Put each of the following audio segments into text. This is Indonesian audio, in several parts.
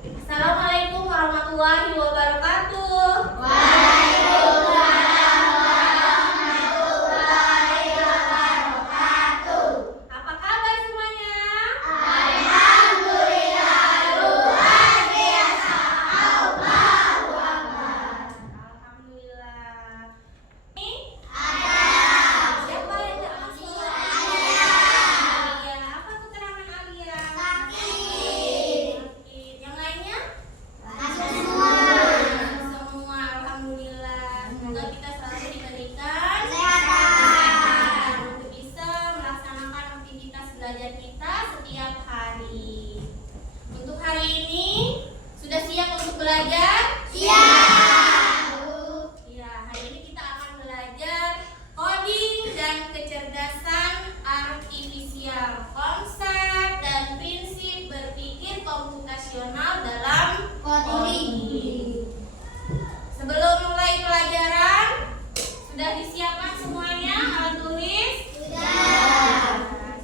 Assalamualaikum warahmatullahi wabarakatuh. Apa kabar semuanya? Alhamdulillah. Ini siapa yang tidak masuk? Alia. Apa keterangan Alia? Sakit. Yang lainnya? Semua. Alhamdulillah. Semoga kita selalu diberikan kesehatan untuk bisa melaksanakan aktivitas belajar kita setiap hari. Untuk hari ini sudah siap untuk belajar? Ya, hari ini kita akan belajar coding dan kecerdasan artifisial, konsep dan prinsip berpikir komputasional dalam coding. Sebelum mulai pelajaran, sudah disiapkan semuanya alat tulis?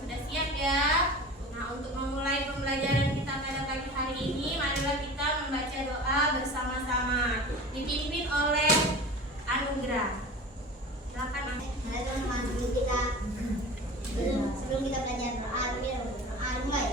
Sudah siap ya? Nah, untuk memulai pembelajaran kita pada pagi hari ini, marilah kita membaca doa bersama-sama, dipimpin oleh Anugrah. Silakan. Sebelum kita belajar doa, mulai.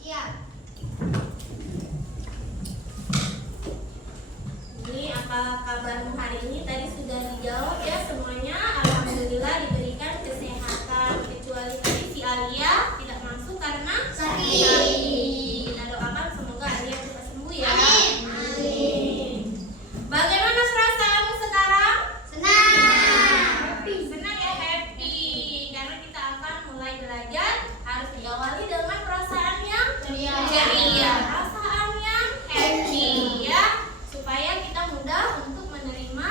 Siap. Ini apa kabarmu hari ini? Tadi sudah dijawab ya semuanya. Alhamdulillah diberikan kesehatan. Kecuali tadi si Alia tidak masuk karena sakit. Kita doakan semoga Alia cepat sembuh ya. Amin. Bagaimana perasaanmu sekarang? Senang. Senang ya, happy. Karena kita akan mulai belajar harus diawali dengan perasaan yang ceria. Perasaan yang happy ya, supaya kita mudah untuk menerima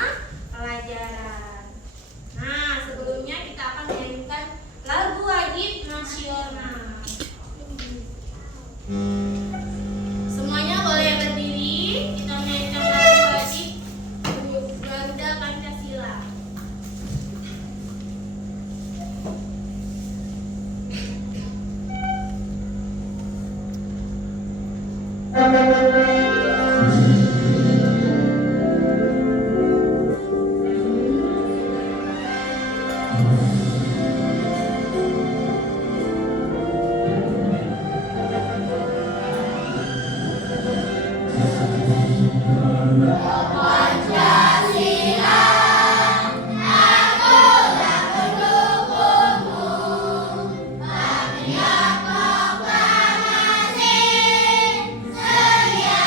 pelajaran. Nah, sebelumnya kita akan menyanyikan lagu wajib nasional. Semuanya boleh berdiri, kita menyanyikan lagu wajib Garuda Pancasila. Sedia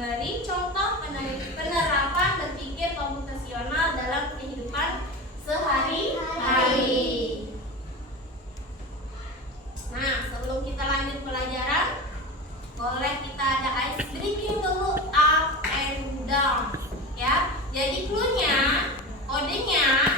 memberi contoh penerapan berpikir komputasional dalam kehidupan sehari-hari. Nah, sebelum kita lanjut pelajaran, boleh kita ada ice breaking dulu, up and down. Ya, jadi cluenya, kodenya,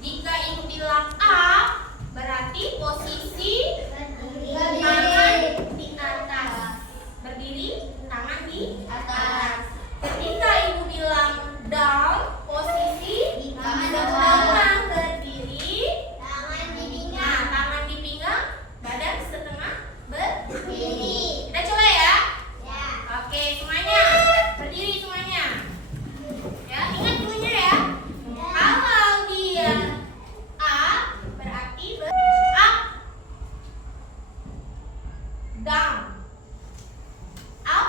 jika ibu bilang up, berarti posisi tangan di atas. Berdiri, tangan di atas. Ketika ibu bilang down, posisi tangan berdiri, Tangan di pinggang. nah, tangan di pinggang, badan setengah berdiri. Berdiri. Kita coba ya. Ya. Oke, semuanya berdiri semuanya. Ya, ingat dulunya ya. Kalau dia up, berarti up, down, up,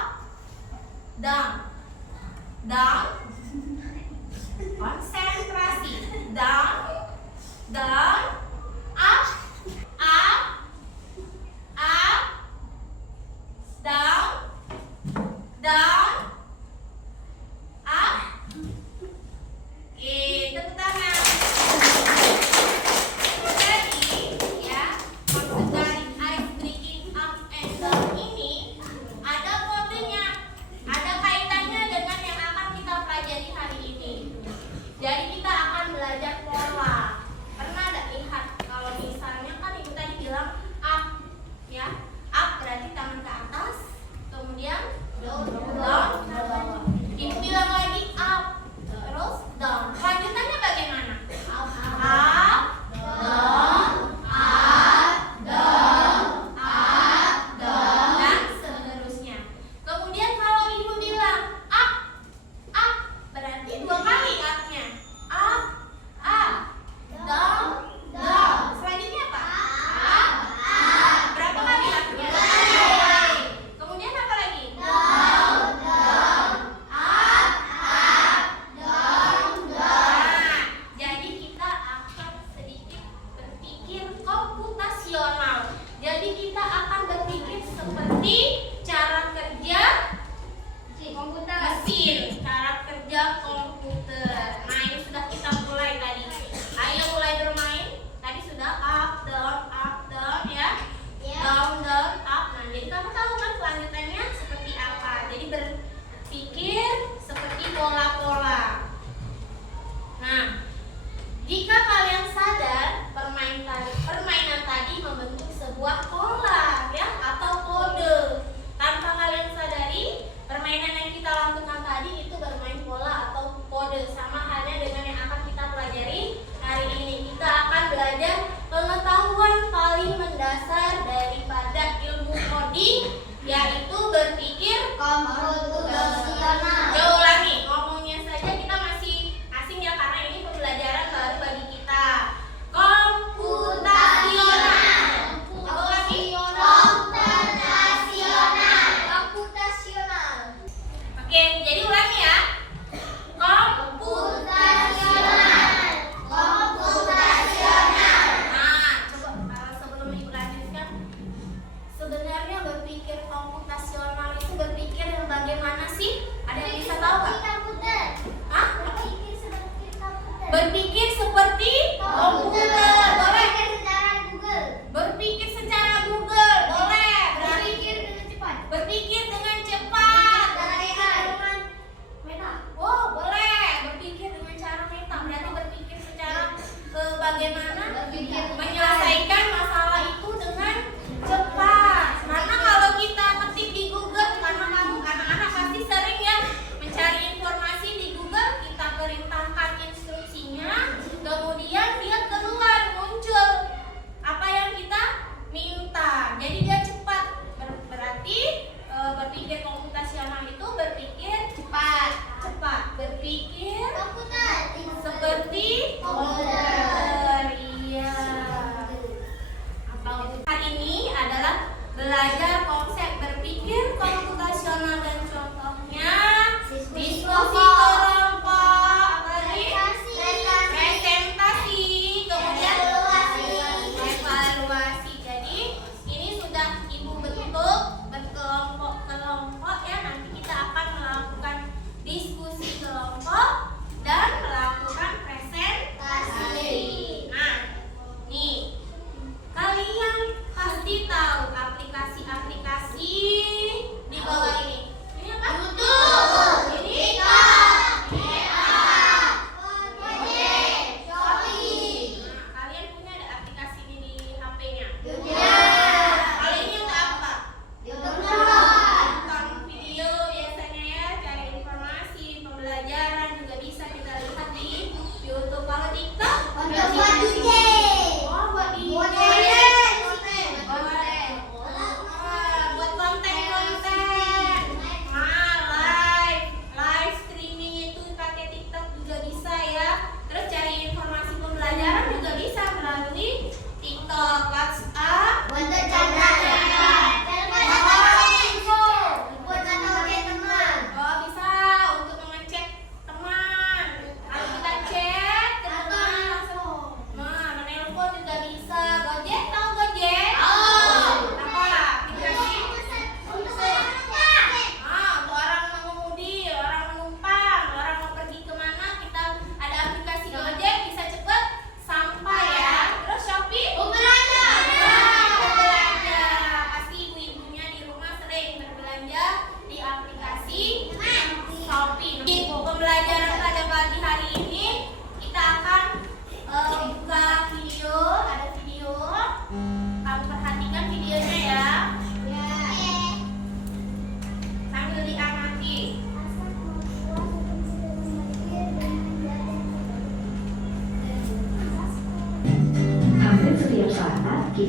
down, down. Konsentrasi. Down, down, up, up, up, down, down, up. Oke, tepuk tangan. Jadi, ya, maksud dari ice breaking up and down ini ada kodenya, ada kaitannya dengan yang akan kita pelajari hari ini. Jadi kita akan belajar pola. Pernah ada lihat kalau misalnya kan ibu tadi bilang up, ya, up berarti tangan ke atas, kemudian down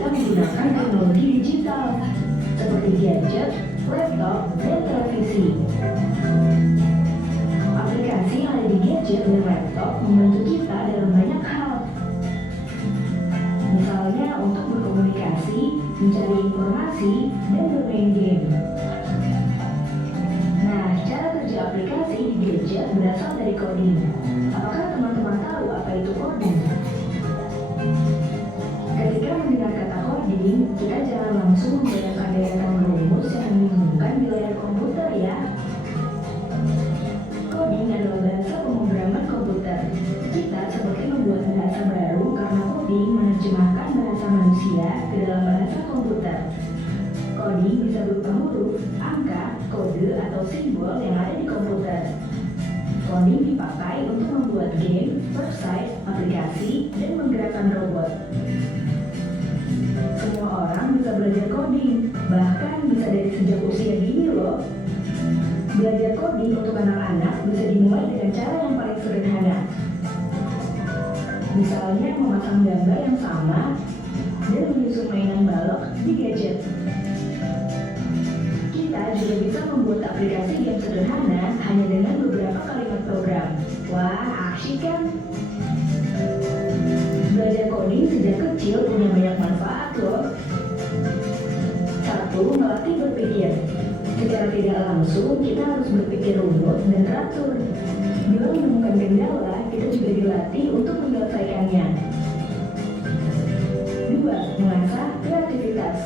kita menggunakan teknologi digital seperti gadget, laptop, dan televisi. Aplikasi yang ada di gadget dan laptop membantu kita dalam banyak hal. Misalnya untuk berkomunikasi, mencari informasi, dan bermain game. Nah, cara kerja aplikasi di gadget berasal dari coding. Apakah teman-teman tahu apa itu coding? Ketika mendengar kata coding, kita jangan langsung membayangkan deretan rumus yang membingungkan di layar komputer ya. Coding adalah bahasa pemrograman komputer. Kita seperti membuat bahasa baru karena coding menerjemahkan bahasa manusia ke dalam bahasa komputer. Coding bisa berupa huruf, angka, kode, atau simbol yang ada di komputer. Coding dipakai untuk membuat game, website, aplikasi, dan menggerakkan robot. Semua orang bisa belajar coding, bahkan bisa dari sejak usia dini loh. Belajar coding untuk anak-anak bisa dimulai dengan cara yang paling sederhana. Misalnya memasang gambar yang sama dan menyusun mainan balok di gadget. Kita juga bisa membuat aplikasi game sederhana hanya dengan beberapa kalimat program. Wah, asyik kan? Belajar coding sejak kecil punya banyak manfaat loh. 1. Melatih berpikir. Secara tidak langsung, kita harus berpikir runut dan teratur. 2. Menemukan kendala, kita juga dilatih untuk menyelesaikannya. 2. Mengasah kreativitas.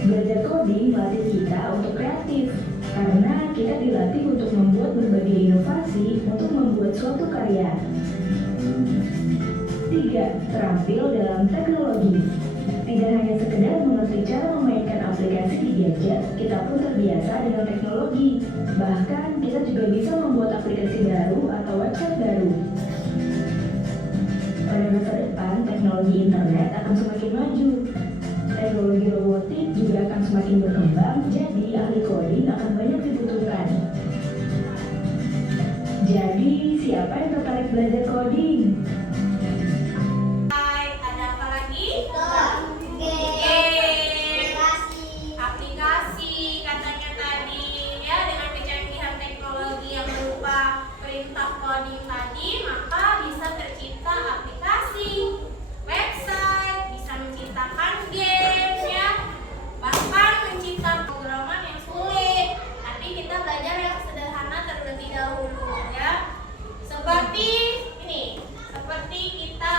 Belajar coding melatih kita untuk kreatif, karena kita dilatih untuk membuat berbagai inovasi untuk membuat suatu karya. 3. Terampil dalam teknologi. Tidak hanya sekedar mengerti cara memainkan aplikasi di gadget, kita pun terbiasa dengan teknologi. Bahkan, kita juga bisa membuat aplikasi baru atau website baru. Pada masa depan, teknologi internet akan semakin maju. Teknologi robotik juga akan semakin berkembang, jadi ahli coding akan banyak dibutuhkan. Jadi, siapa yang tertarik belajar coding? Ada apa lagi? Aplikasi katanya tadi ya, dengan kecanggihan teknologi yang berupa perintah coding tadi, maka bisa tercipta aplikasi, website, bisa menciptakan game ya, bahkan menciptakan pemrograman yang sulit. Tapi kita belajar yang sederhana terlebih dahulu ya. Seperti ini, seperti kita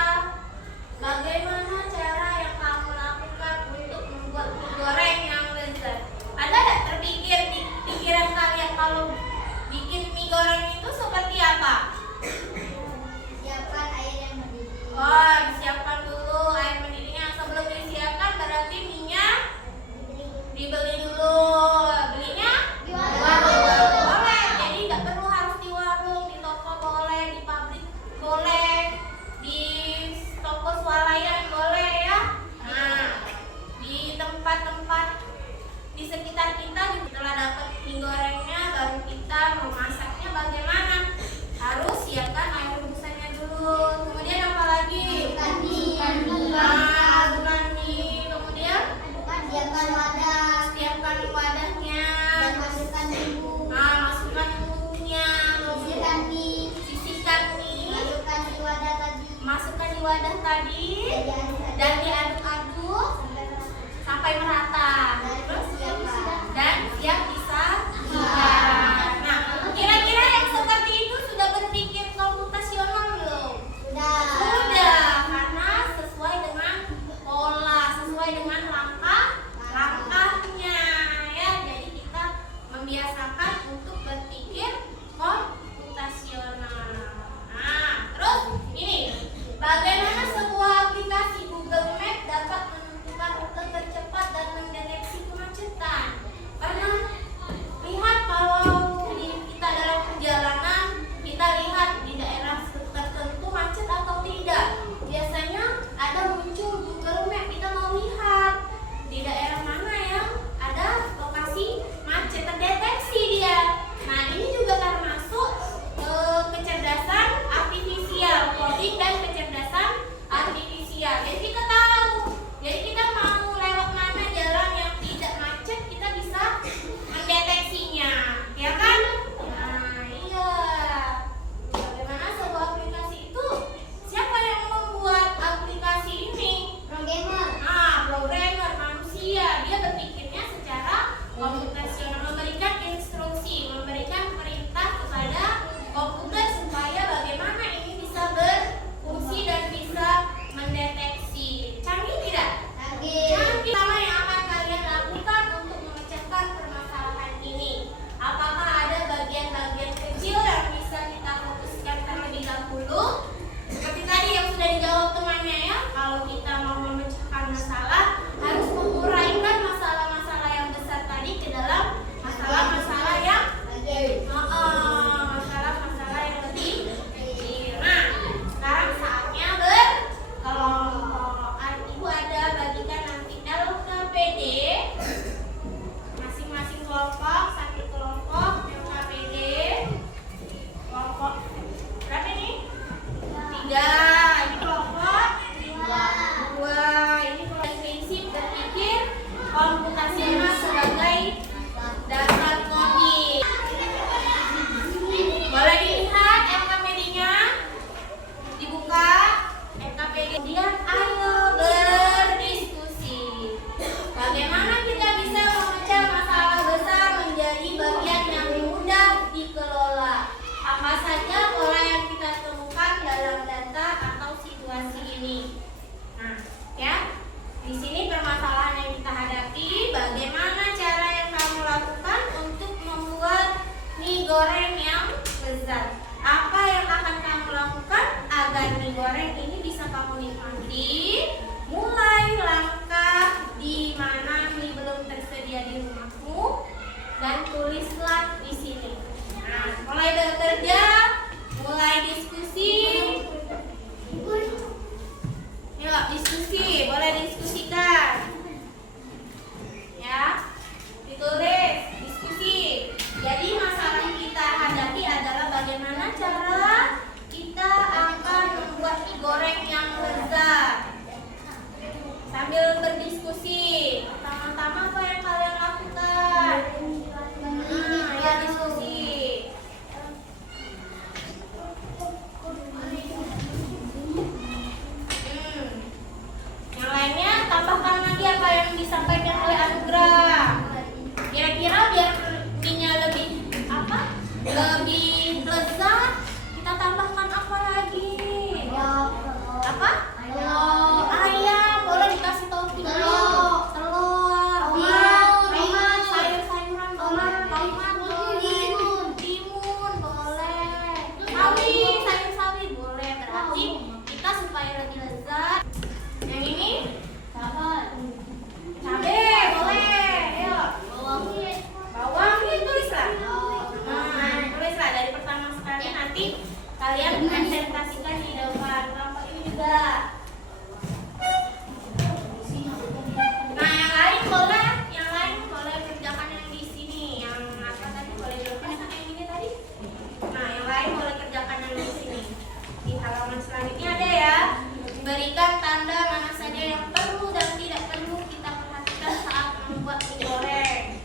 bagaimana cara yang kamu lakukan untuk membuat mie goreng yang lezat? Ada nggak terpikir di pikiran kalian kalau bikin mie goreng itu seperti apa? Siapkan air yang mendidih. Oh, disiapkan dulu air mendidihnya. Sebelum disiapkan berarti minyak dibeli dulu. Belinya Di warung. Boleh. Jadi nggak perlu harus di warung, di toko boleh, di pabrik boleh, di toko swalayan boleh ya. Nah, di tempat-tempat di sekitar kita, setelah dapat mie gorengnya, baru kita mau masaknya bagaimana? Harus siapkan air rebusannya dulu. Kemudian apa lagi? Adukan mie. Kemudian Siapkan wadah siapkan wadahnya. dan masukkan bumbu. Masukkan bumbunya. Sisihkan mie. Sisihkan mie. Masukkan di wadah tadi. Masukkan di wadah tadi dan diaduk-aduk sampai merata. Terus dan siap disajikan. Nah, kira-kira yang seperti itu sudah berpikir komputasional belum? Sudah, karena sesuai dengan pola, sesuai dengan langkah-langkahnya ya. Jadi kita membiasakan untuk berpikir komputasional. Nah, terus ini bagaimana sebuah yang lezat. Apa yang akan kamu lakukan agar mie goreng ini bisa kamu nikmati? Mulai langkah di mana mie belum tersedia di rumahmu dan tulislah di sini. Nah, mulai bekerja, mulai diskusi. Yuk, diskusi, boleh diskusikan. Ya, ditulis, diskusi. Jadi masalah yang kita hadapi adalah bagaimana cara kita akan membuat mie goreng yang lezat. Sambil berdiskusi, pertama-tama apa yang kalian lakukan? Ya, diskusi. Yang lainnya tambahkan lagi apa yang disampaikan oleh Anugrah. Kira-kira biar mie-nya lebih lebih lezat, kita tambahkan apa lagi? Apa? Ayam, boleh dikasih topping telur, sayur-sayuran, tomat, timun, boleh. Sayur-sawi boleh. Berarti kita supaya lebih lezat. Yang ini? Cabai, boleh. Ayo. Bawang, tulislah. Tulislah dari pertama sekali, nanti kalian presentasikan di depan kelompok ini juga. Nah, yang lain boleh kerjakan yang di sini. Yang apa tadi boleh dilepas yang ini tadi. Nah, yang lain boleh kerjakan yang di sini. Di halaman selanjutnya ada ya. Berikan tanda mana saja yang perlu dan tidak perlu kita perhatikan saat membuat mie goreng.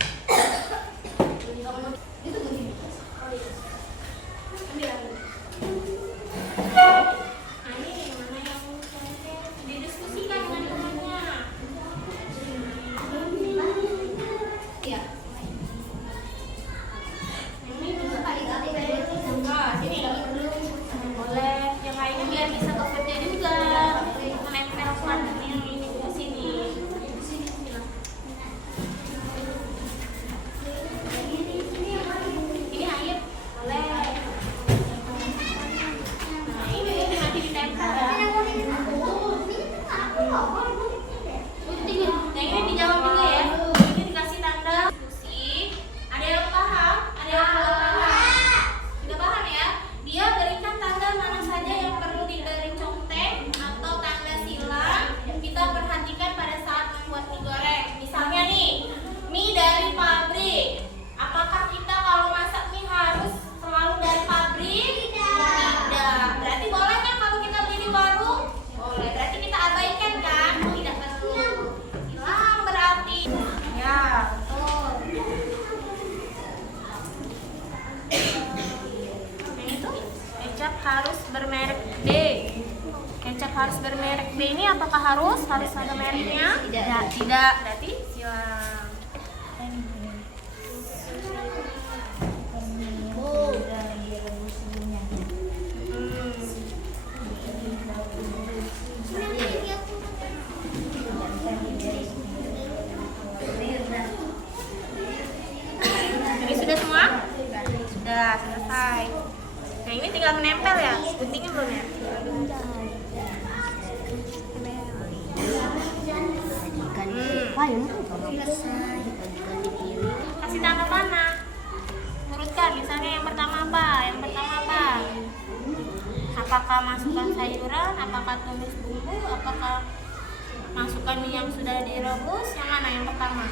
Didiskusikan dengan temannya. Ya. Ini juga sini. Boleh. Yang lainnya biar bisa bekerja juga. Menempelkan yang ini ke sini. Ini air. Boleh. Nah, ini nanti ditempel ya. Yang ini dijawab juga ya. Ini dikasih tanda diskusi. Ada yang paham? Ada yang belum paham? Tidak paham ya? Dia berikan tanda mana saja yang perlu diberi contek atau tanda silang kita perhatikan pada saat membuat mie goreng. Misalnya nih, mie dari pabrik. Apakah kita kalau masak mie harus selalu dari pabrik? Tidak. Berarti boleh kan kalau kita beli di warung? Boleh. Berarti kita abaikan kan? Tidak perlu. Silang berarti. Ya, betul. Yang itu kecap harus bermerek B. Kecap harus bermerek B ini apakah harus ada mereknya? Tidak. Berarti silang. Ini sudah semua? Sudah selesai. Nah, ini tinggal menempel ya? Guntingnya belum ya? Kasih tanda mana? Urutkan, misalnya yang pertama apa? Apakah masukkan sayuran? Apakah tumis bumbu? Apakah masukkan mie yang sudah direbus? Yang mana yang pertama?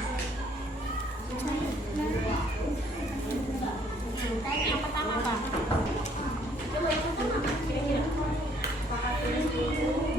Yang pertama apa? Coba yang pertama kira-kira. Apakah tumis bumbu?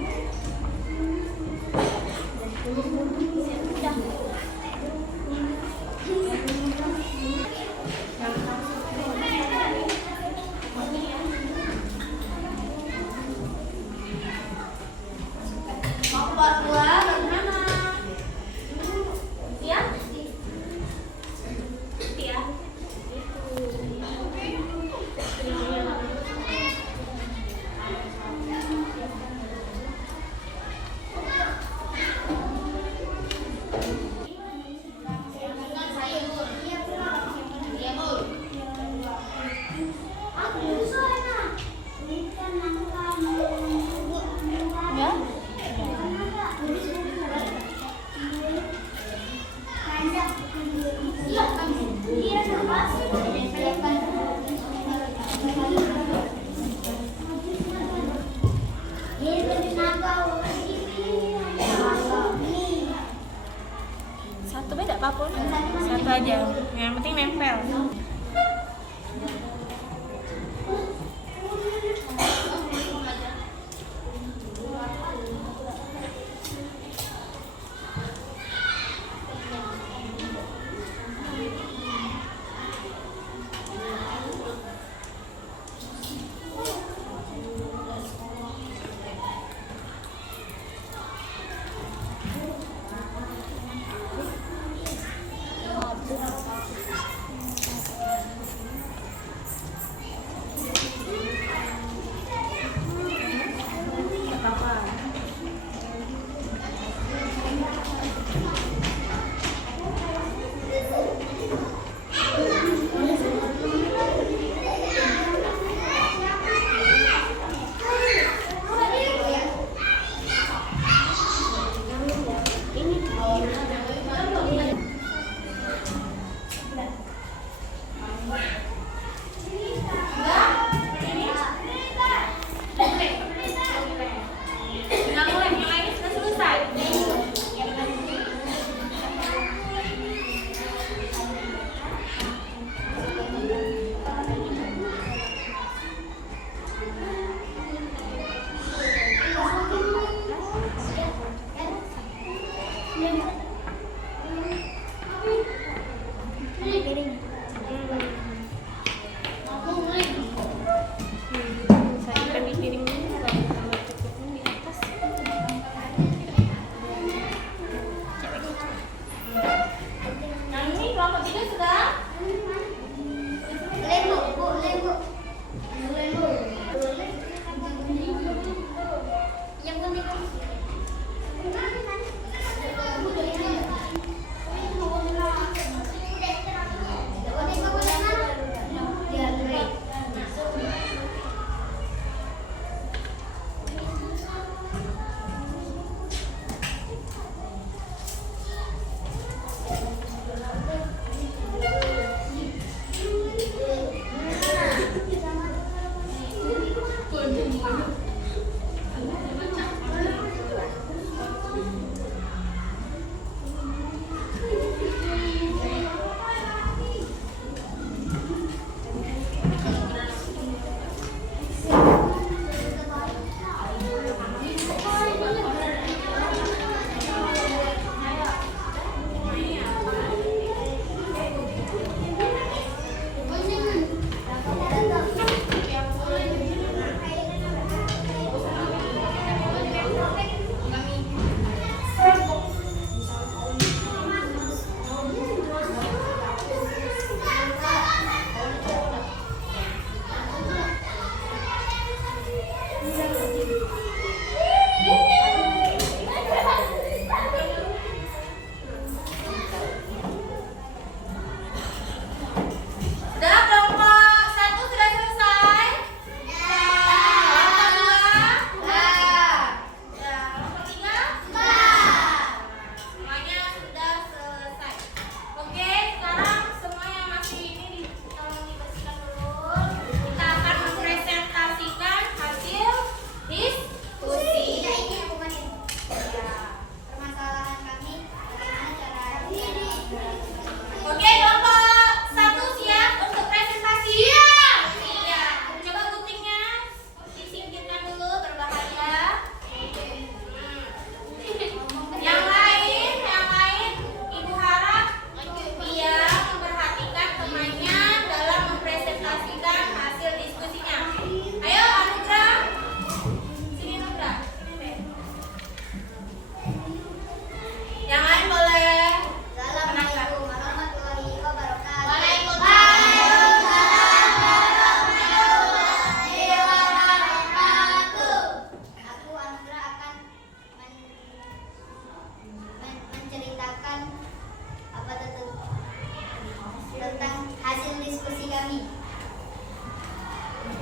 aja, yang penting nempel.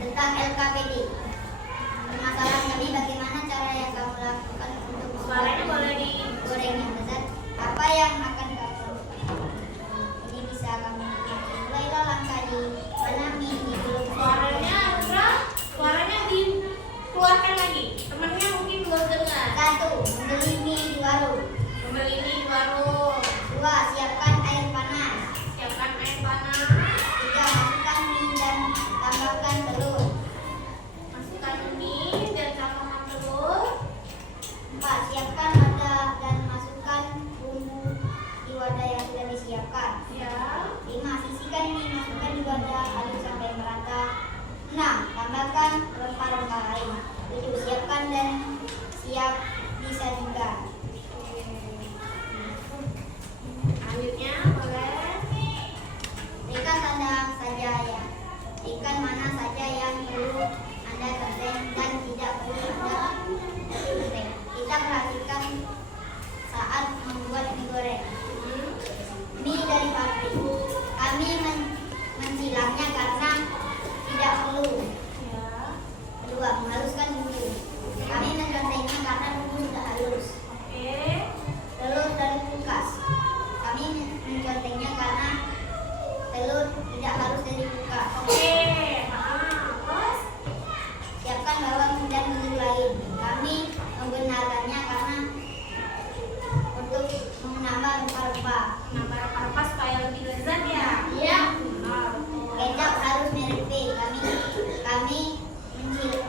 tentang LKPD. Permasalahan kami bagaimana cara yang kamu lakukan untuk Suaranya boleh goreng yang besar. Apa yang akan kamu lakukan? Ini bisa kamu mulailah langkah di mana mie di belum suaranya dikeluarkan lagi. Temennya mungkin belum dengar. 1. Membeli mie di warung. 2. Siapkan air panas. siap disajikan. Selanjutnya boleh. Berikan tanda saja ya. Ikan mana saja yang perlu Anda terteng dan tidak perlu Anda terteng. Kita perhatikan saat membuat mie goreng. Mie dari pabrik. Kami mensilangnya karena tidak perlu. Ya. Kedua, menghaluskan bumbu. Kami mencontengnya karena bumbu sudah halus. Oke. Telur dari kulkas. Kami mencontengnya karena telur tidak harus dari kulkas. Oke. Terus? Siapkan bawang dan bumbu lain. Kami membenarkannya karena untuk menambah rempah-rempah. Nambah rempah supaya lebih lezat ya. Iya. Betul. Kecap harus merek B. Kami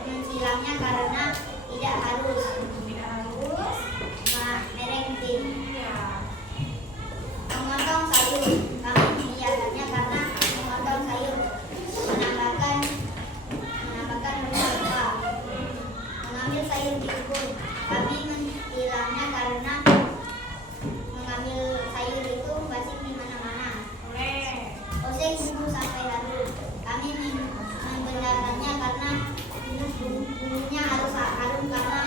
mensilangnya karena tidak harus. Tidak harus. Merek B. Ya. Memotong sayur. Kami mengiyakannya karena memotong sayur menambahkan rempah-rempah. Mengambil sayur di kebun. Kami mensilangnya karena mengambil sayur itu basik di mana-mana. Boleh. Oseng bumbu sampai larut. Kami membenarkannya karena bumbunya harus harum karena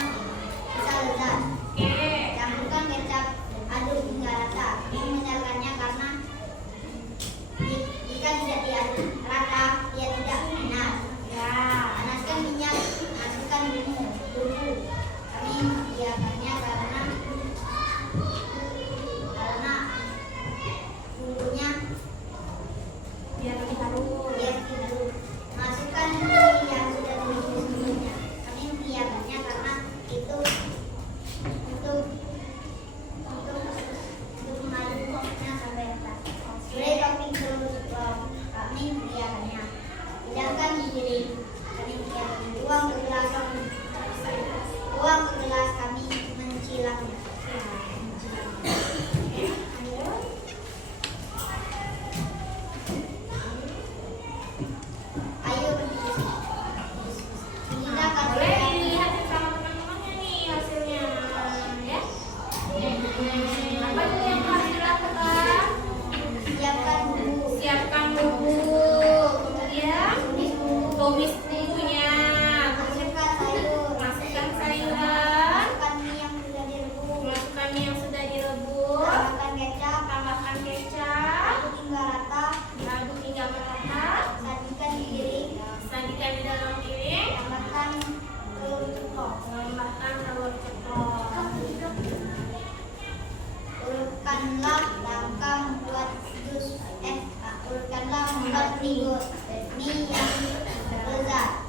bisa lezat. Oke. Campurkan kecap, aduk hingga rata. Kami membenarkannya karena jika tidak diaduk rata, dia tidak enak. Ya. Panaskan minyak, masukkan bumbu. Kami mengiyakannya karena bumbunya Biar lebih harum. biar diaduk. Masukkan mie yang sudah direbus sebelumnya. Kami mengiyakannya karena itu untuk mengaduknya sampai rata. Boleh topping telur ceplok. Kami mengiyakannya. Hidangkan di piring. Kami mengiyakannya. Tuang ke gelas kami mencilangnya. Ayo berdiskusi. Kita akan Boleh dilihat sama teman-temannya nih hasilnya. Ya. Apa itu yang harus dilakukan? siapkan bumbu. Siapkan bumbu. Kemudian tumis bumbunya. Masukkan sayur. Masukkan sayuran. Masukkan mie yang sudah direbus. Masukkan mie yang sudah direbus. Tambahkan kecap. Tambahkan kecap. Aduk hingga rata. Aduk hingga merata. Sajikan di piring. Sajikan di dalam piring. Tambahkan telur ceplok. Tambahkan telur ceplok. Urutkanlah langkah membuat jus. Urutkanlah membuat mie yang lezat.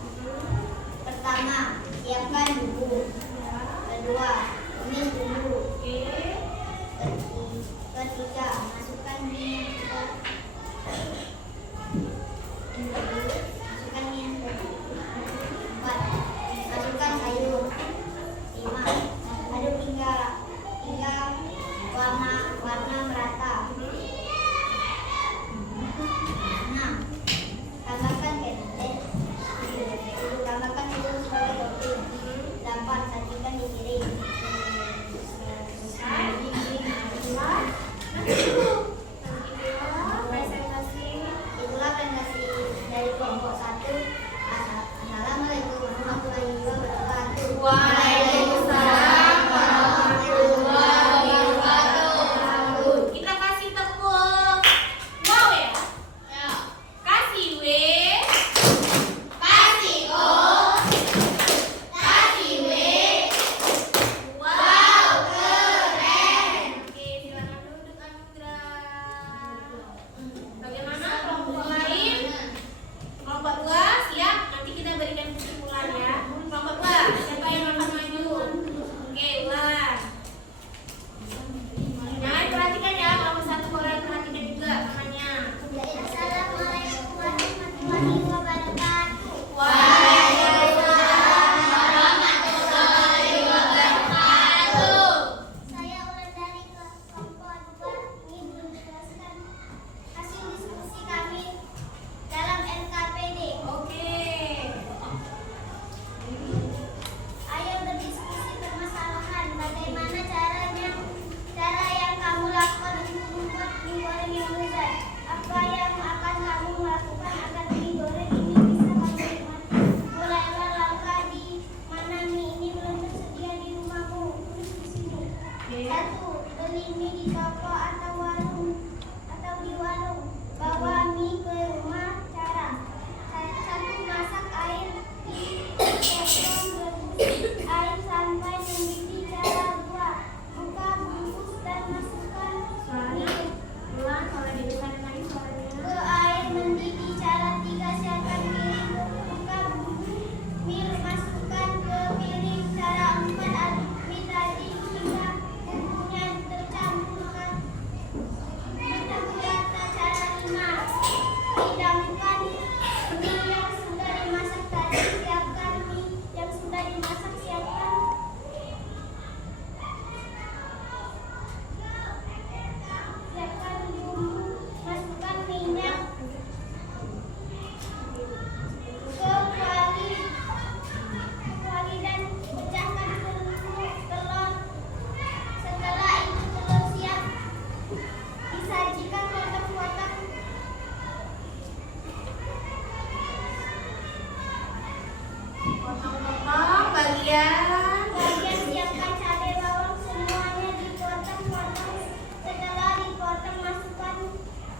Potong-potong bagian. Bagian siapkan cabai bawang semuanya dipotong-potong. Setelah dipotong masukkan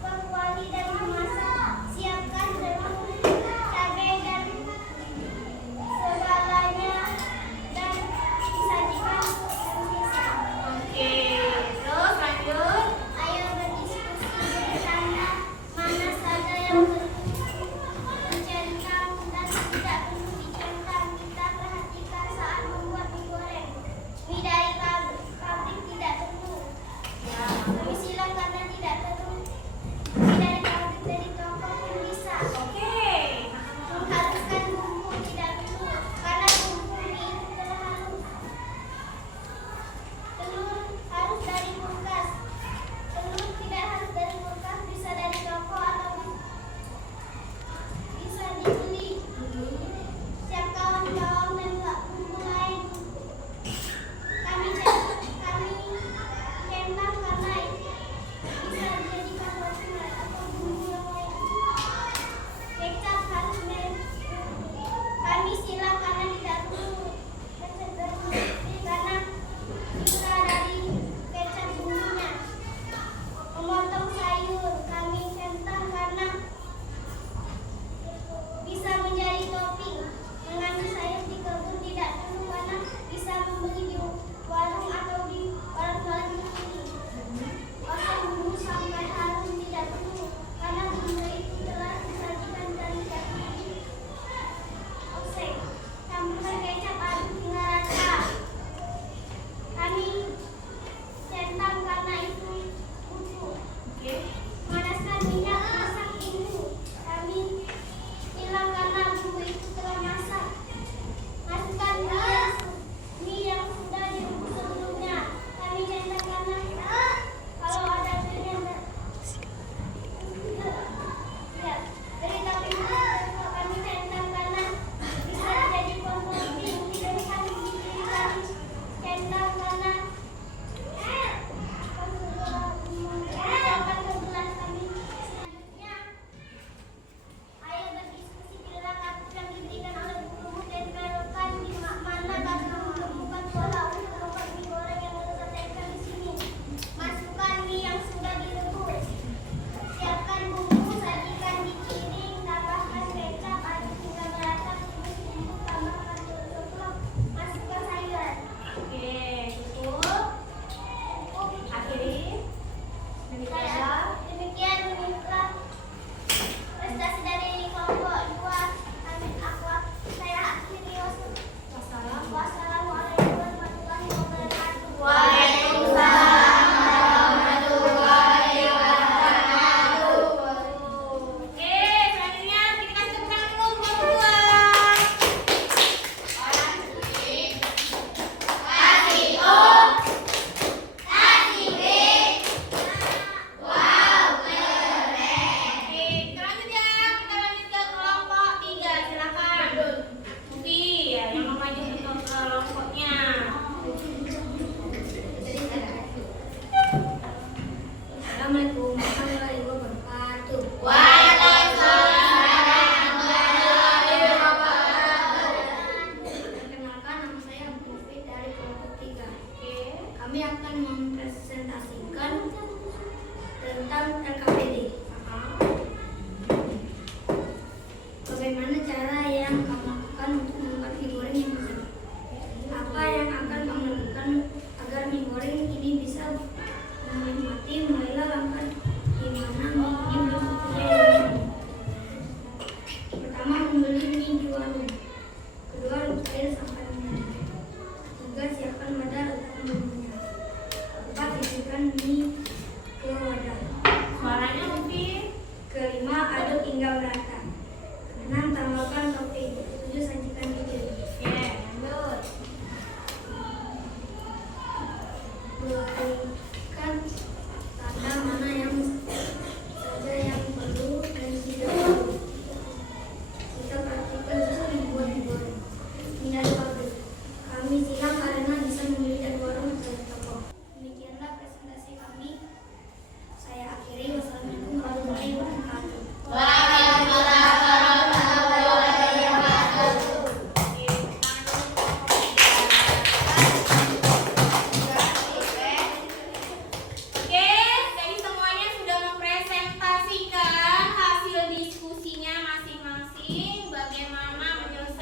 ke kuali dan dimasak. Siapkan telur, cabai dan segalanya dan disajikan sisa. Oke, terus lanjut. Ayo berdiskusi bersama mana saja yang dicentang dan tidak perlu dicentang. Kita perhatikan saat membuat mie goreng. Mie dari pabrik tidak perlu. Mie silang karena tidak perlu. Mie dari pabrik dari toko pun bisa. Oke. Menghaluskan bumbu tidak perlu karena bumbu mie itu telah halus. Telur harus dari kulkas. Telur tidak harus dari kulkas, bisa dari toko atau bisa dibeli. Siapkan bawang dan bumbu lain. Kami centang karena bisa dijadikan roti atau bumbu yang lain. Kecap harus kami silang karena tidak perlu. Karena bisa dari kecap bumbunya. Memotong sayur kami centang karena bisa menjadi topping. Mengambil sayur di kebun tidak perlu karena bisa membeli di warung atau di warung-warung kecil. Potong bumbu sampai harum tidak perlu karena bumbu itu telah disajikan dan jadi. Oseng, campurkan kecap aduk hingga rata. Kami centang karena itu bumbu. Oke. Panaskan minyak, masak bumbu. Kami silang karena bumbu itu telah masak. Masukkan mie yang sudah direbus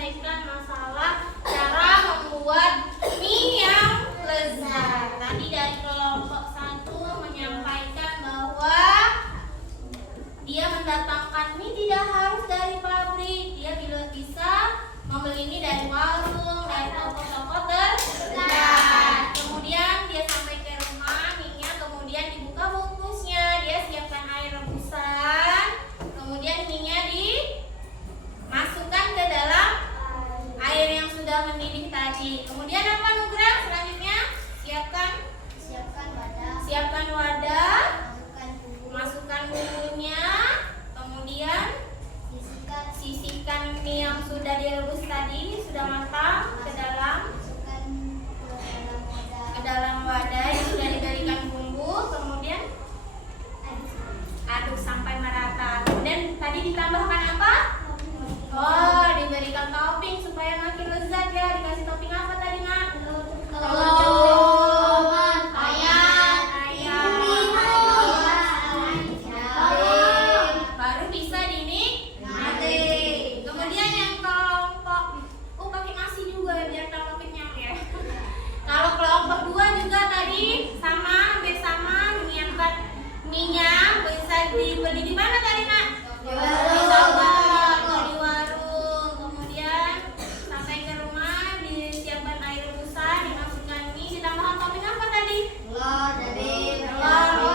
menyelesaikan masalah cara membuat mie yang lezat. Tadi dari kelompok 1 menyampaikan bahwa dia mendatangkan mie tidak harus dari pabrik, dia bisa membeli mie dari warung, dari toko-toko terdekat. Kemudian dia sampai ke rumah, mie-nya kemudian dibuka bungkusnya, dia siapkan air rebusan, kemudian mie-nya dimasukkan ke dalam air yang sudah mendidih tadi. Kemudian apa Nugra? Selanjutnya siapkan wadah, masukkan bumbunya, kemudian sisihkan mie yang sudah direbus tadi, sudah matang ke dalam wadah yang sudah diberikan bumbu, kemudian aduk sampai merata. Kemudian tadi ditambahkan apa? Oh, diberikan topping supaya makin lezat ya. Dikasih topping apa tadi, Nak? Telur, ayam, baru bisa dinikmati. Kemudian yang kelompok pakai nasi juga ya, biar tambah kenyang ya. Kalau kelompok 2 juga tadi hampir sama menyiapkan mie-nya. Bisa dibeli di mana tadi, Nak? Di warung. Kemudian sampai ke rumah disiapkan air rebusan, dimasukkan mie, ditambahkan topping apa tadi? Telur,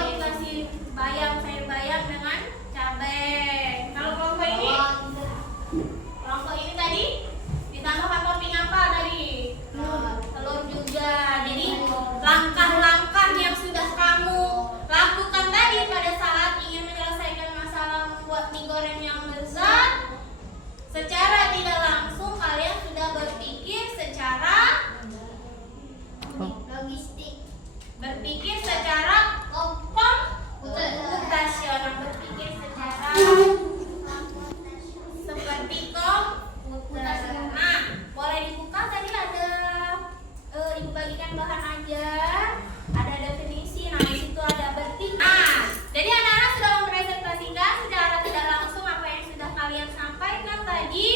dikasih sayur bayam dengan cabai. Kalau kelompok ini tadi ditambahkan topping apa tadi? Telur juga. Jadi langkah-langkah yang sudah kamu lakukan tadi pada saat ingin menyelesaikan masalah membuat mie goreng yang lezat, secara tidak langsung kalian sudah berpikir secara komputasional, berpikir secara seperti komputer. Nah, boleh dibuka tadi ada ibu bagikan bahan aja, ada definisi. Nah, di situ ada berpikir. Nah, jadi anak-anak sudah mempresentasikan secara tidak langsung apa yang sudah kalian sampaikan tadi.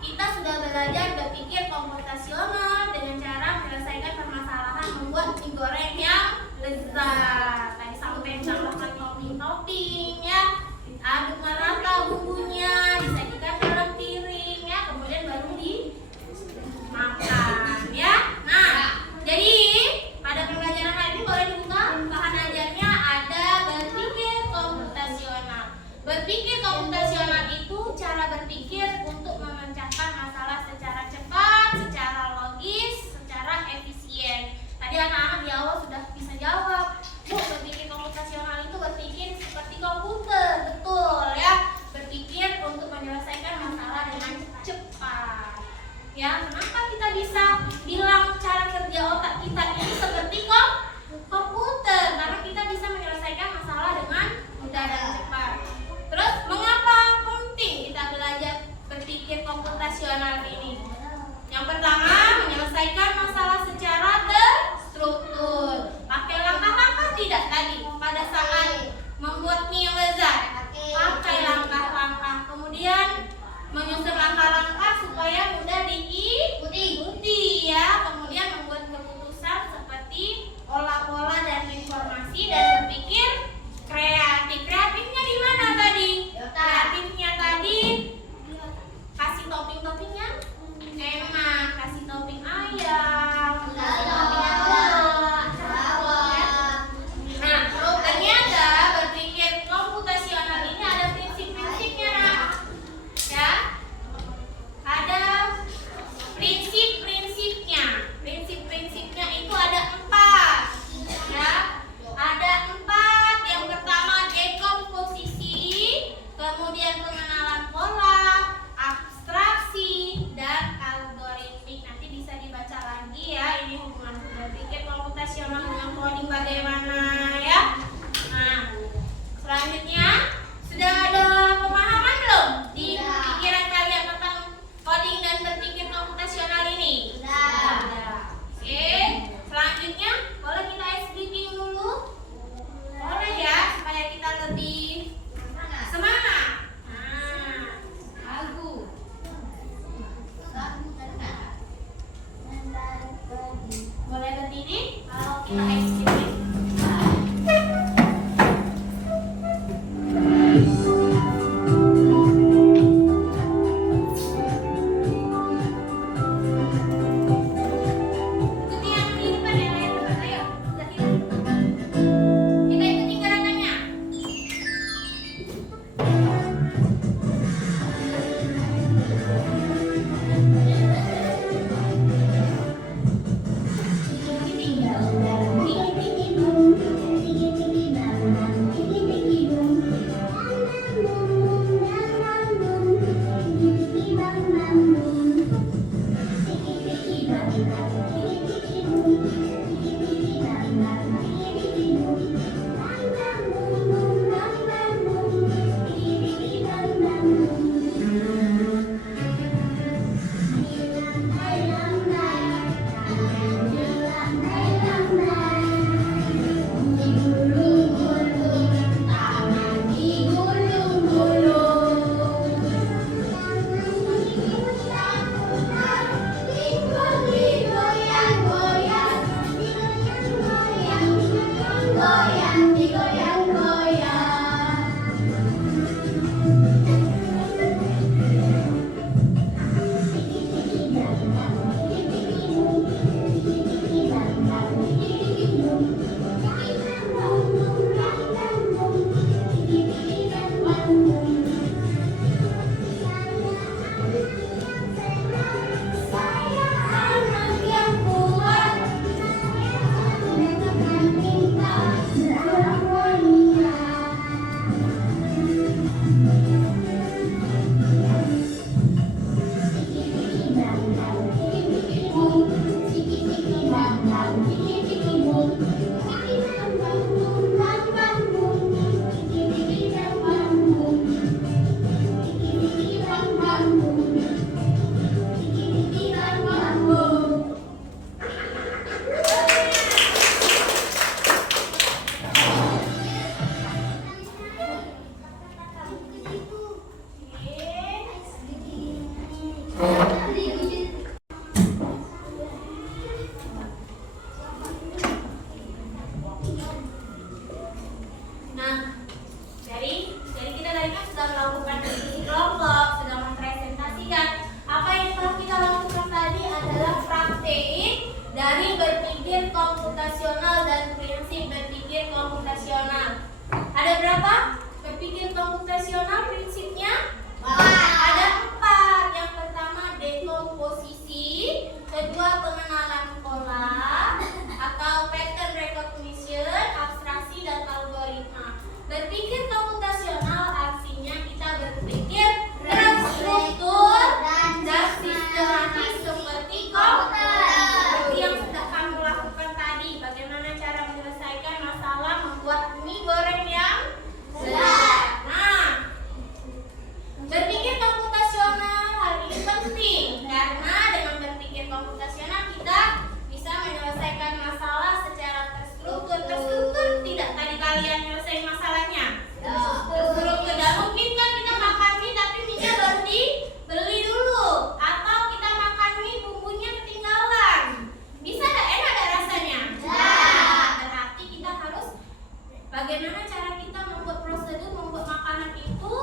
Kita sudah belajar berpikir komputasional dengan cara menyelesaikan permasalahan membuat mie goreng yang lezat. Tadi sampai tambahkan topping ya, aduk merata bumbunya, disajikan dalam piring ya, kemudian baru dimakan ya. Nah, jadi pada pembelajaran hari ini boleh dibuka bahan ajarnya, ada berpikir komputasional. Berpikir komputasional itu cara berpikir untuk memecahkan masalah secara cepat, secara logis, secara efisien. Tadi anak-anak di awal sudah bisa jawab, Bu, berpikir komputasional itu berpikir seperti komputer, betul ya. Berpikir untuk menyelesaikan masalah dengan cepat. Ya, kenapa kita bisa bilang cara kerja otak kita ini seperti komputer? Karena kita bisa menyelesaikan masalah dengan mudah dan cepat. Terus, mengapa penting kita belajar berpikir komputasional ini? Yang pertama, menyelesaikan masalah secara terstruktur. Pakai langkah-langkah tidak tadi pada saat membuat mie yang lezat? Pakai langkah-langkah. Kemudian menyusun langkah-langkah supaya mudah diikuti ya. Kemudian membuat keputusan seperti olah-olah dan informasi dan berpikir kreatif. Kreatifnya di mana tadi? Kreatifnya tadi kasih topping-toppingnya enak, kasih topping ayam, kasih topping Nah, ternyata berpikir komputasional ini ada prinsip-prinsipnya, Nak. Ya, ada prinsip-prinsipnya. Prinsip-prinsipnya itu ada 4. Ya, ada 4. Yang pertama dekomposisi, kemudian pengenalan pola, abstraksi, dan algoritmik. Nanti bisa dibaca lagi ya, ini hubungan berpikir komputasional dengan coding bagaimana ya. Nah, selanjutnya sudah ada pemahaman belum di pikiran kalian tentang coding dan berpikir komputasional ini? Sudah. Oke, selanjutnya boleh kita SBB dulu? Boleh ya, supaya kita lebih semangat. Nah, bagus. komputasional dan prinsip berpikir komputasional. Ada berapa berpikir komputasional prinsipnya? Ada 4. Yang pertama dekomposisi, kedua pengenalan pola atau pattern recognition, abstraksi dan algoritma. Berpikir komputasional artinya kita berpikir terstruktur dan sistematis seperti komputer. Seperti yang sudah kamu lakukan tadi, bagaimana cara menyelesaikan masalah membuat mie goreng yang sedap. Nah, berpikir komputasional hal ini penting karena dengan berpikir komputasional kita bisa menyelesaikan masalah secara terstruktur. Terstruktur tidak tadi kalian nyelesain masalahnya? Terstruktur. Tidak mungkin kan kita makan mie tapi mie-nya baru dibeli dulu, atau kita makan mie bumbunya ketinggalan. Bisa nggak enak nggak rasanya? Berarti kita harus bagaimana cara kita membuat prosedur membuat makanan itu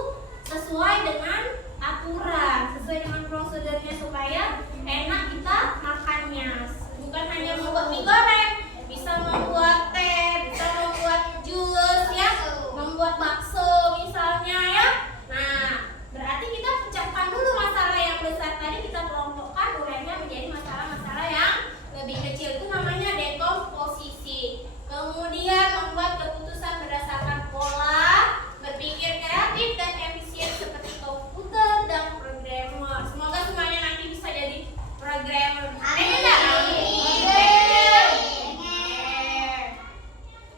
sesuai dengan aturan, sesuai dengan prosedurnya supaya enak kita makannya. Bukan hanya membuat mie goreng, bisa membuat teh, bisa membuat jus ya, membuat bakso misalnya ya. Nah, berarti kita pecahkan dulu masalah yang besar tadi, kita kelompokkan urainya menjadi masalah-masalah yang lebih kecil. Itu namanya dekomposisi. Kemudian membuat keputusan berdasarkan pola, berpikir kreatif dan efisien seperti komputer dan programmer. Semoga semuanya nanti bisa jadi programmer. Amin.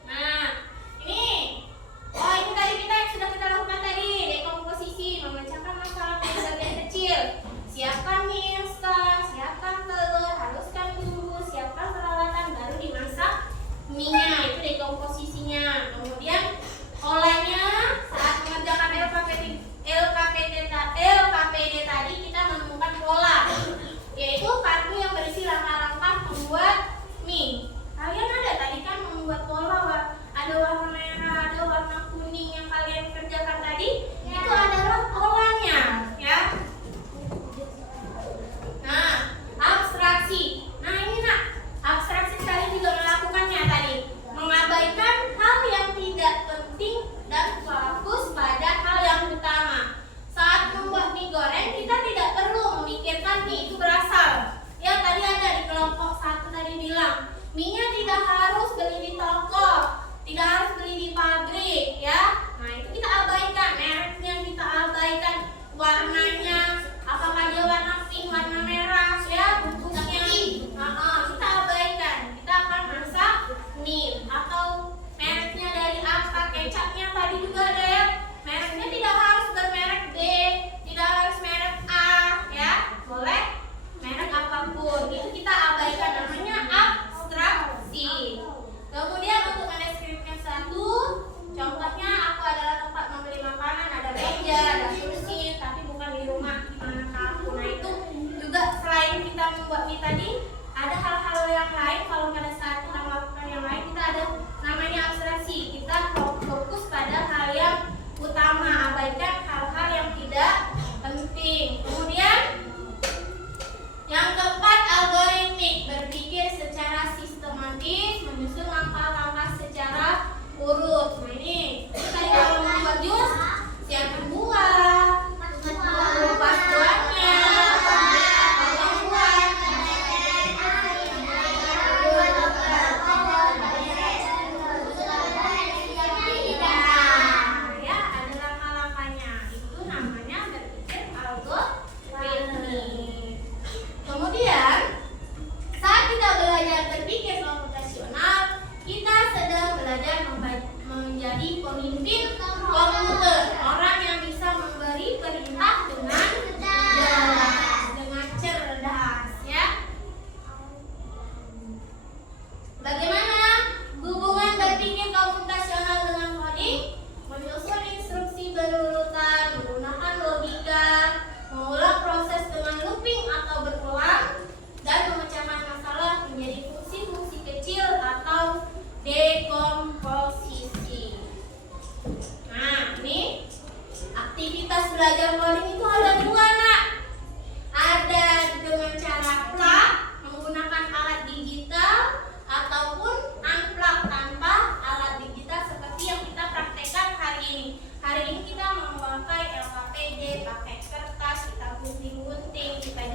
Nah, ini tadi yang sudah kita lakukan tadi, dekomposisi, memecahkan masalah menjadi bagian kecil. Siapkan mie instan, siapkan telur, haluskan bumbu, siapkan peralatan, baru dimasak mie-nya. Itu dekomposisinya. Kemudian polanya saat mengerjakan LKPD tadi kita menemukan pola, yaitu kartu yang berisi langkah-langkah membuat mie. Kalian ada tadi kan membuat pola, ada warna merah, ada warna kuning yang kalian kerjakan tadi, itu adalah polanya ya. Nah, abstraksi. Nah ini nak, abstraksi kalian juga melakukannya tadi, mengabaikan hal yang tidak penting dan fokus pada hal yang utama. Saat membuat mie goreng kita tidak perlu memikirkan mie itu berasal. Ya tadi ada di kelompok 1 tadi bilang, mie-nya tidak harus beli di toko, tidak harus beli di pabrik ya. Nah itu kita abaikan, mereknya kita abaikan, warnanya apakah dia warna pink, warna merah ya, bentuknya kita abaikan. Kita akan masak mie atau mereknya dari apa, kecapnya tadi juga ada ya, mereknya tidak harus bermerek B, tidak harus merek A ya, boleh merek apapun. Itu kita abaikan, namanya abstraksi. Kemudian untuk mendeskripsikan satu, contohnya aku adalah tempat membeli makanan, ada meja, ada kursi, tapi bukan di rumah, di mana kamu. Nah itu juga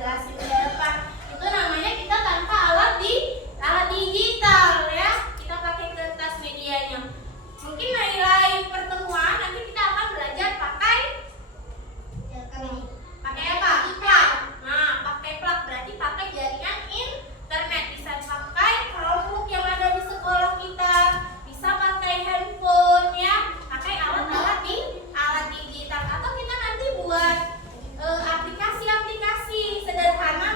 jelasin di depan. Itu namanya kita tanpa alat digital ya. Kita pakai kertas medianya. Mungkin lain pertemuan nanti kita akan belajar pakai apa? Plak. Nah, pakai plak berarti pakai jaringan internet. Bisa pakai Chromebook yang ada di sekolah kita, bisa pakai handphone ya, pakai alat digital, atau kita nanti buat aplikasi-aplikasi sederhana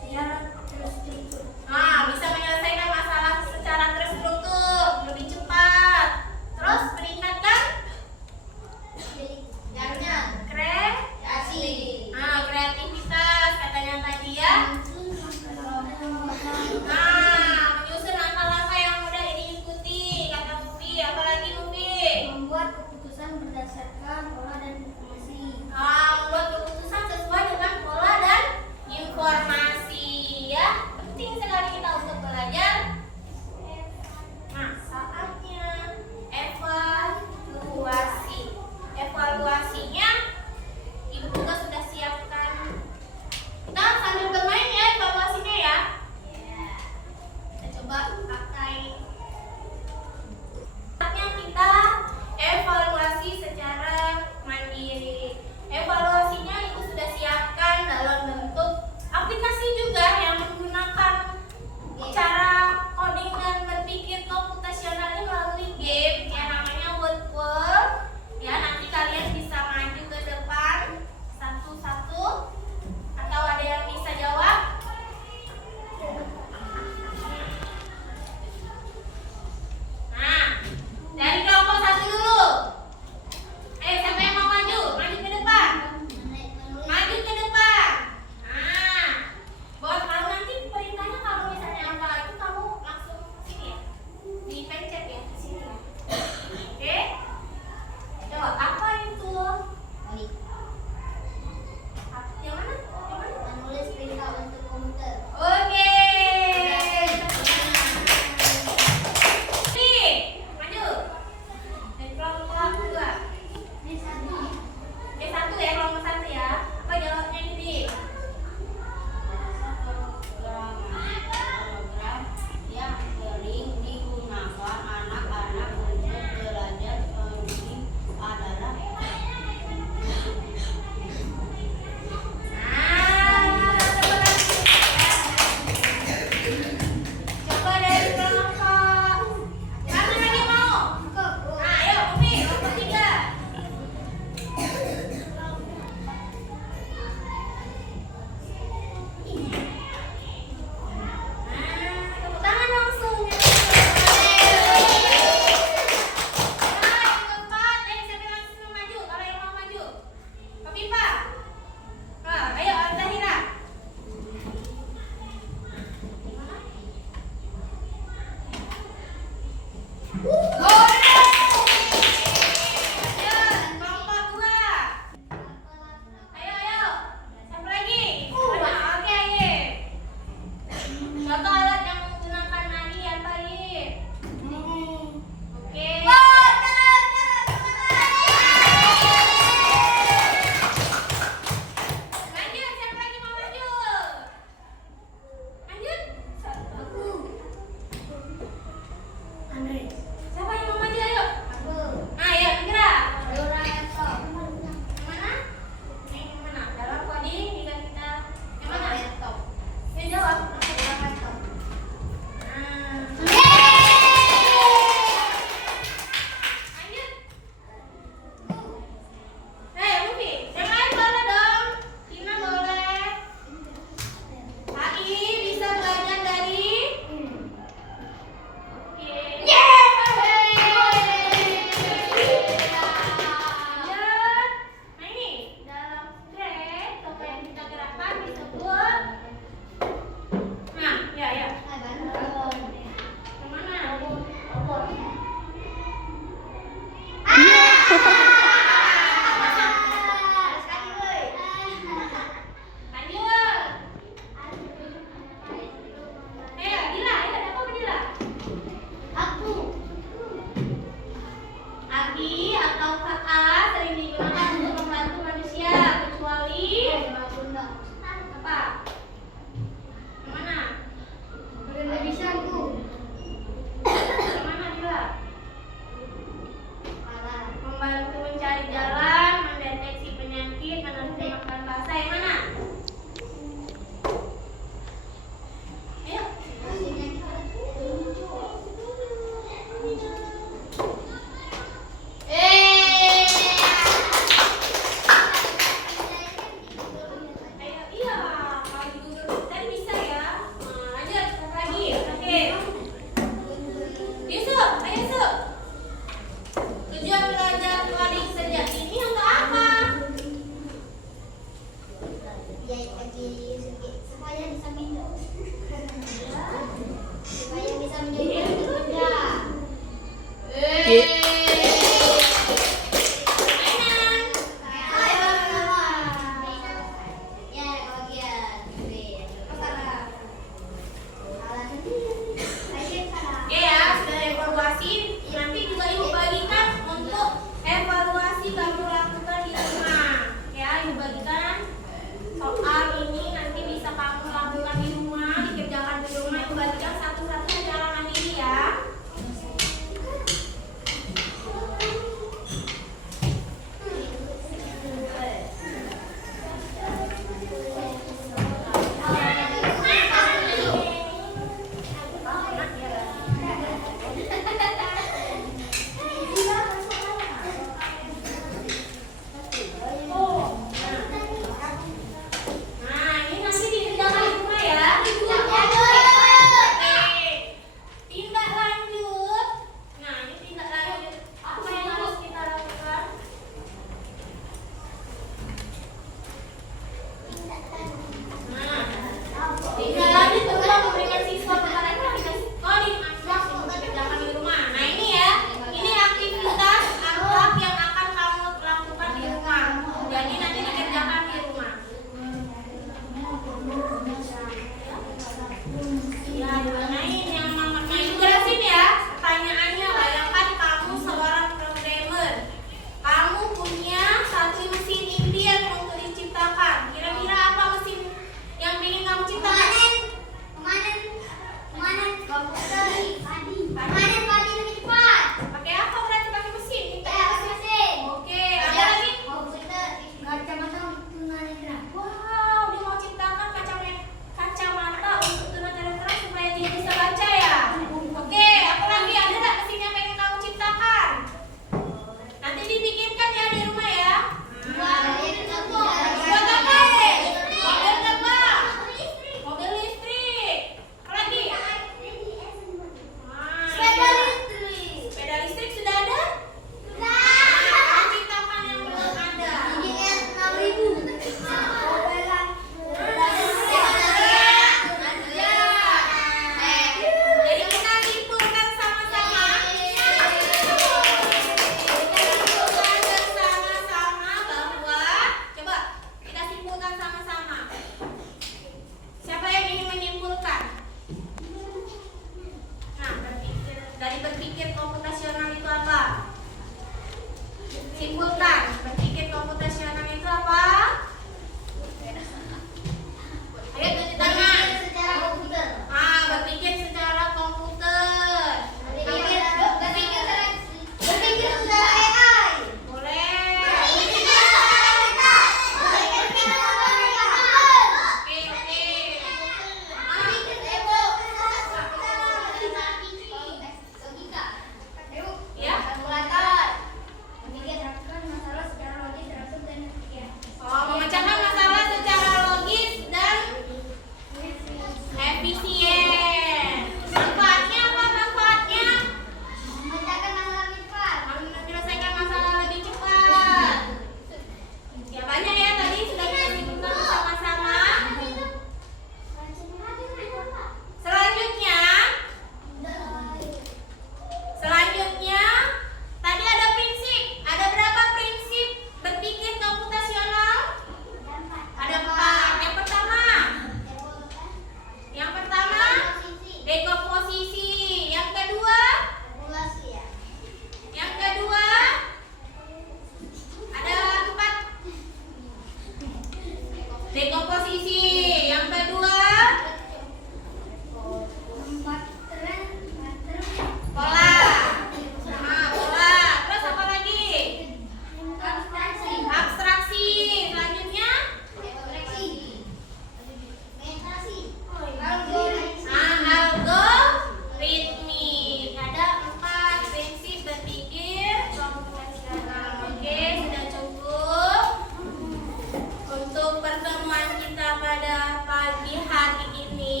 Untuk pertemuan kita pada pagi hari ini,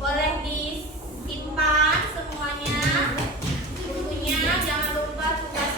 boleh disimpan semuanya bukunya. Jangan lupa tugas